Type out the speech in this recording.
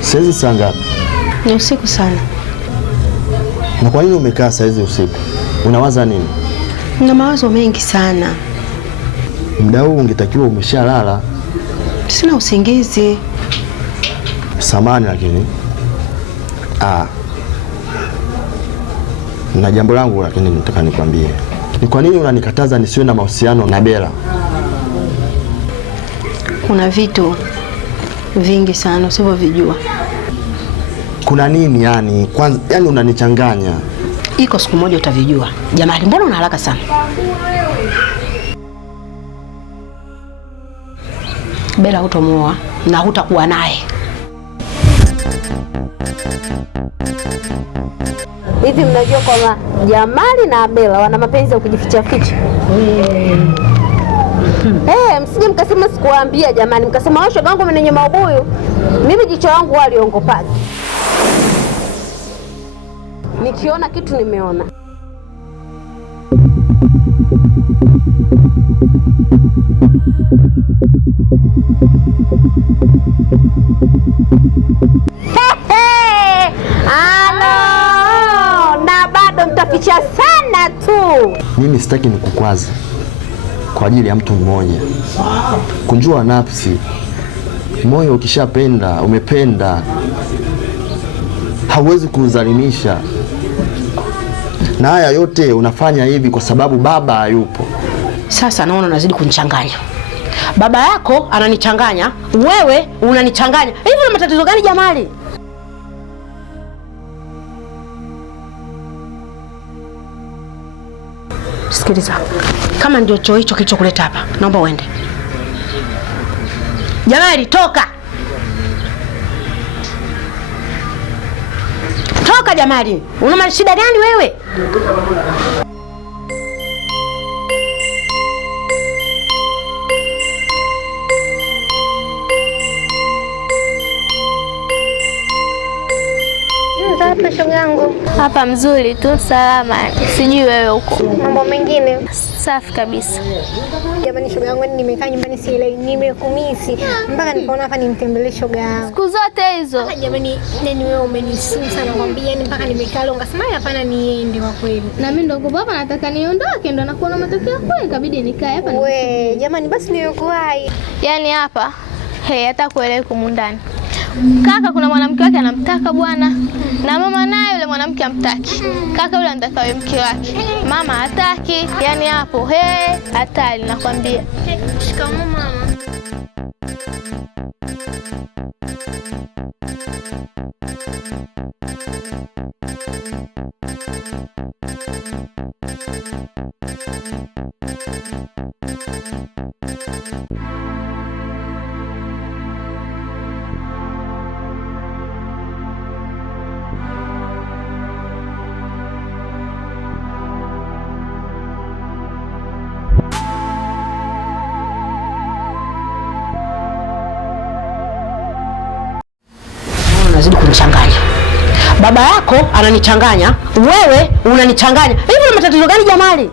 Saizi saa ngapi? Ni usiku sana. Na kwa nini umekaa saizi usiku? Unawaza nini? Nina mawazo mengi sana. Muda huu ungetakiwa umeshalala. Sina usingizi. Samahani lakini na jambo langu lakini nataka nikwambie. Ni kwa nini unanikataza nisiwe na mahusiano na Bella? Kuna vitu vingi sana usivyovijua. Kuna nini yani? Kwanza yani unanichanganya. Iko siku moja utavijua. Jamani, mbona una haraka sana? Bella hutomuoa na hutakuwa naye. Hivi mnajua kwamba Jamali na Bella wana mapenzi ya kujificha ficha? Msije mkasema sikuambia jamani, mkasema wewe shoga wangu mwenye mabuyu. Mimi jicho langu waliongopaje. Nikiona kitu nimeona. Na bado mtaficha sana tu. Mimi sitaki nikukwaze kwa ajili ya mtu mmoja. Kunjua nafsi. Moyo ukishapenda, umependa. Hauwezi kuzalimisha. Na haya yote unafanya hivi kwa sababu baba hayupo. Sasa naona unazidi kunichanganya. Baba yako ananichanganya, wewe unanichanganya. Hivi una matatizo gani Jamali? Sikiliza. Kama ndio choo hicho kilichokuleta hapa, naomba uende. Jamali, toka. Toka Jamali. Una shida gani wewe? Hapa shoga yangu. Hapa mzuri tu, salama. Sijui wewe huko. Mambo mengine safi kabisa. Jamani shoga yangu, nimekaa nyumbani sielewi, nimekumisi mpaka nikaona hapa nimtembelee shoga yangu. Siku zote hizo. Jamani, nani wewe umenisumu sana kwambia, yani mpaka nimekaa longa sema hapana niende kwa kweli. Na mimi ndo baba nataka niondoke, ndo nakuona matokeo kweli, ikabidi nikae hapa. We, jamani basi niyokuai. Yaani hapa hata kuelewa huko ndani. Kaka kuna mwanamke wake anamtaka bwana. Na mama naye yule mwanamke amtaki. Kaka yule anataka yeye mke wake. Mama hataki. Yaani hapo hatari nakwambia. Shikamoo mama. Unazidi kunichanganya. Baba yako ananichanganya, wewe unanichanganya. Hivi una matatizo gani Jamali?